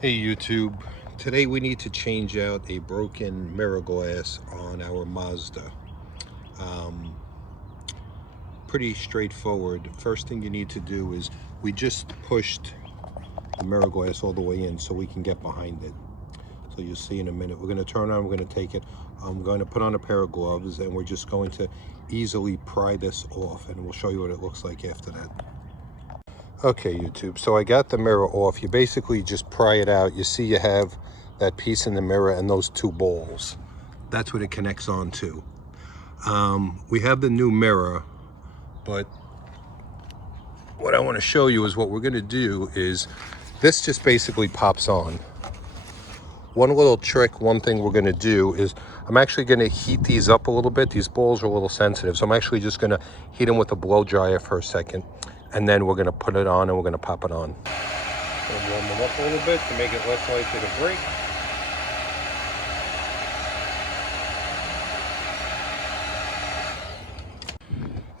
Hey YouTube, today we need to change out a broken mirror glass on our Mazda. Pretty straightforward. First thing you need to do is we just pushed the mirror glass all the way in so we can get behind it. So you'll see in a minute. We're going to turn on, we're going to take it. I'm going to put on a pair of gloves and we're just going to easily pry this off, and we'll show you what it looks like after that. Okay YouTube, so I got the mirror off. You basically just pry it out. You see you have that piece in the mirror and those two balls. That's what it connects on to. We have the new mirror, but what I want to show you is what we're going to do is this just basically pops on. One little trick, one thing we're going to do is I'm actually going to heat these up a little bit. These balls are a little sensitive, so I'm actually just going to heat them with a blow dryer for a second, and then we're going to put it on and we're going to pop it on. And warm them up a little bit to make it less likely to break.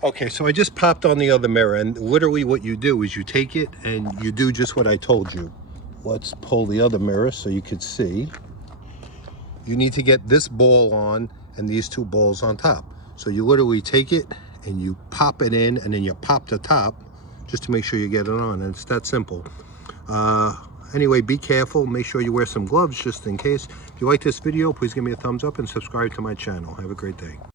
Okay, so I just popped on the other mirror, and literally what you do is you take it and you do just what I told you. Let's pull the other mirror so you could see. You need to get this ball on and these two balls on top. So you literally take it and you pop it in, and then you pop the top just to make sure you get it on, and it's that simple. Anyway, be careful. Make sure you wear some gloves just in case. If you like this video, please give me a thumbs up and subscribe to my channel. Have a great day.